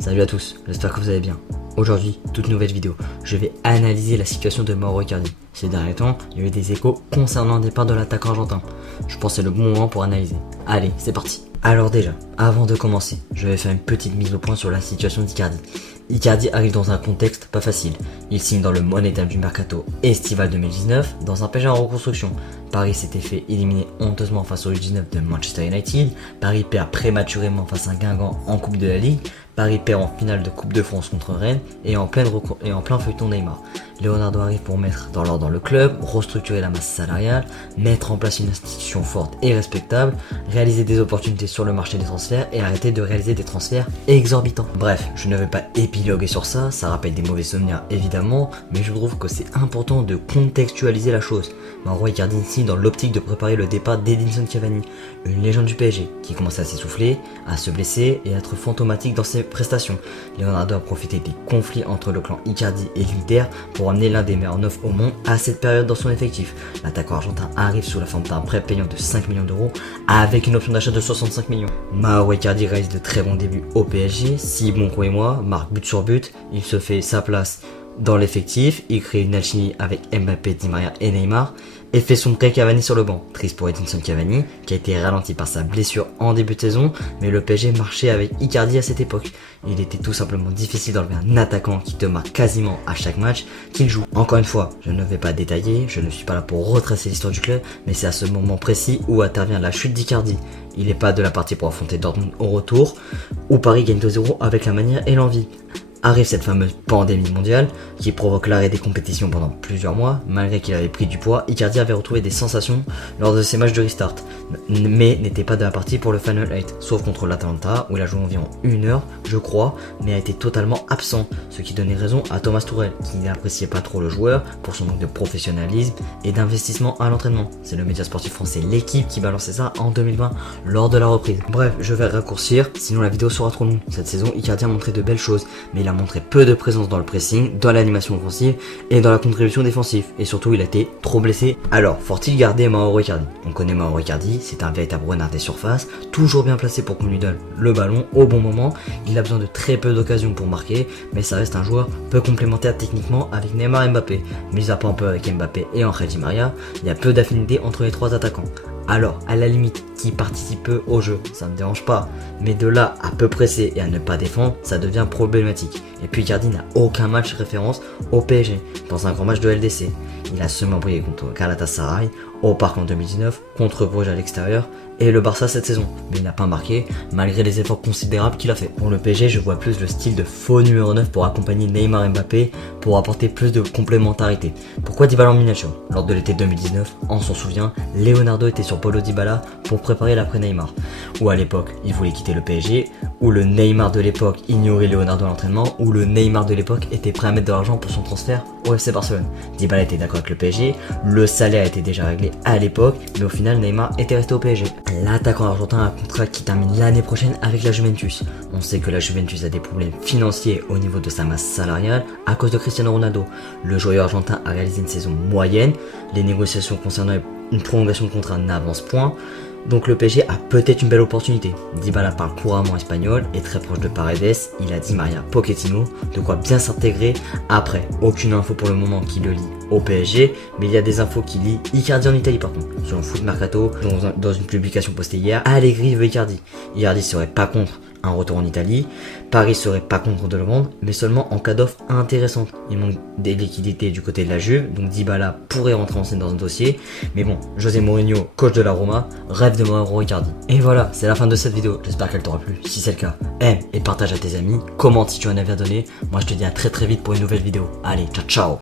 Salut à tous, j'espère que vous allez bien. Aujourd'hui, toute nouvelle vidéo, je vais analyser la situation de Mauro Icardi. Ces derniers temps, il y a eu des échos concernant le départ de l'attaquant argentin. Je pense que c'est le bon moment pour analyser. Allez, c'est parti. Alors déjà, avant de commencer, je vais faire une petite mise au point sur la situation d'Icardi. Icardi arrive dans un contexte pas facile. Il signe dans le Money Time du Mercato estival 2019 dans un PSG en reconstruction. Paris s'était fait éliminer honteusement face au U19 de Manchester United. Paris perd prématurément face à Guingamp en Coupe de la Ligue. Paris perd en finale de Coupe de France contre Rennes et en plein feuilleton Neymar. Leonardo arrive pour mettre dans l'ordre dans le club, restructurer la masse salariale, mettre en place une institution forte et respectable, réaliser des opportunités sur le marché des transferts et arrêter de réaliser des transferts exorbitants. Bref, je ne vais pas épiloguer sur ça, ça rappelle des mauvais souvenirs évidemment, mais je trouve que c'est important de contextualiser la chose. Mauro Icardi signe dans l'optique de préparer le départ d'Edinson Cavani, une légende du PSG qui commençait à s'essouffler, à se blesser et à être fantomatique dans ses prestations. Leonardo a profité des conflits entre le clan Icardi et l'Inter pour amener l'un des meilleurs neufs au monde à cette période dans son effectif. L'attaquant argentin arrive sous la forme d'un prêt payant de 5 millions d'euros avec une option d'achat de 65 millions. Mauro Icardi réalise de très bons débuts au PSG, 6 bons croyez-moi, marque but sur but, il se fait sa place dans l'effectif, il crée une alchimie avec Mbappé, Di Maria et Neymar et fait son prêt Cavani sur le banc. Triste pour Edinson Cavani qui a été ralenti par sa blessure en début de saison, mais le PSG marchait avec Icardi à cette époque. Il était tout simplement difficile d'enlever un attaquant qui te marque quasiment à chaque match qu'il joue. Encore une fois, je ne vais pas détailler, je ne suis pas là pour retracer l'histoire du club, mais c'est à ce moment précis où intervient la chute d'Icardi. Il n'est pas de la partie pour affronter Dortmund au retour, où Paris gagne 2-0 avec la manière et l'envie. Arrive cette fameuse pandémie mondiale qui provoque l'arrêt des compétitions pendant plusieurs mois. Malgré qu'il avait pris du poids, Icardi avait retrouvé des sensations lors de ses matchs de restart, mais n'était pas de la partie pour le Final 8, sauf contre l'Atalanta où il a joué environ 1 heure, je crois, mais a été totalement absent, ce qui donnait raison à Thomas Tuchel qui n'appréciait pas trop le joueur pour son manque de professionnalisme et d'investissement à l'entraînement. C'est le média sportif français L'Équipe qui balançait ça en 2020 lors de la reprise. Bref, je vais raccourcir, sinon la vidéo sera trop longue. Cette saison, Icardi a montré de belles choses, mais il a montré peu de présence dans le pressing, dans l'animation offensive et dans la contribution défensive. Et surtout, il a été trop blessé. Alors, faut-il garder Mauro Icardi? On connaît Mauro Icardi, c'est un véritable renard des surfaces, toujours bien placé pour qu'on lui donne le ballon au bon moment. Il a besoin de très peu d'occasions pour marquer, mais ça reste un joueur peu complémentaire techniquement avec Neymar et Mbappé. Mis à part un peu avec Mbappé et Angel Di Maria, il y a peu d'affinité entre les trois attaquants. Alors, à la limite, qui participe peu au jeu, ça me dérange pas. Mais de là à peu presser et à ne pas défendre, ça devient problématique. Et puis Icardi n'a aucun match référence au PSG, dans un grand match de LDC. Il a seulement brillé contre Galatasaray, au Parc en 2019, contre Bruges à l'extérieur, et le Barça cette saison. Mais il n'a pas marqué, malgré les efforts considérables qu'il a fait. Pour le PSG, je vois plus le style de faux numéro 9 pour accompagner Neymar et Mbappé, pour apporter plus de complémentarité. Pourquoi Dybala en miniature? Lors de l'été 2019, on s'en souvient, Leonardo était sur Paulo Dybala pour préparer l'après Neymar. Ou à l'époque, il voulait quitter le PSG, ou le Neymar de l'époque ignorait Leonardo à l'entraînement, ou le Neymar de l'époque était prêt à mettre de l'argent pour son transfert au FC Barcelone. Dybala était d'accord avec le PSG, le salaire était déjà réglé à l'époque, mais au final Neymar était resté au PSG. L'attaquant argentin a un contrat qui termine l'année prochaine avec la Juventus. On sait que la Juventus a des problèmes financiers au niveau de sa masse salariale à cause de Cristiano Ronaldo. Le joueur argentin a réalisé une saison moyenne, les négociations concernant une prolongation de contrat n'avancent point. Donc le PSG a peut-être une belle opportunité. Dybala parle couramment espagnol, est très proche de Paredes, il a Di Maria, Pochettino, de quoi bien s'intégrer. Après, aucune info pour le moment qui le lie au PSG, mais il y a des infos qui lient Icardi en Italie par contre. Selon Foot Mercato, dans une publication postée hier, Allegri veut Icardi. Icardi serait pas contre un retour en Italie, Paris serait pas contre de le vendre, mais seulement en cas d'offre intéressante. Il manque des liquidités du côté de la Juve, donc Dybala pourrait rentrer en scène dans un dossier, mais bon, José Mourinho, coach de la Roma, rêve de Mauro Icardi. Et voilà, c'est la fin de cette vidéo, j'espère qu'elle t'aura plu. Si c'est le cas, aime et partage à tes amis, commente si tu as un avis à donner. Moi je te dis à très vite pour une nouvelle vidéo. Allez, ciao ciao.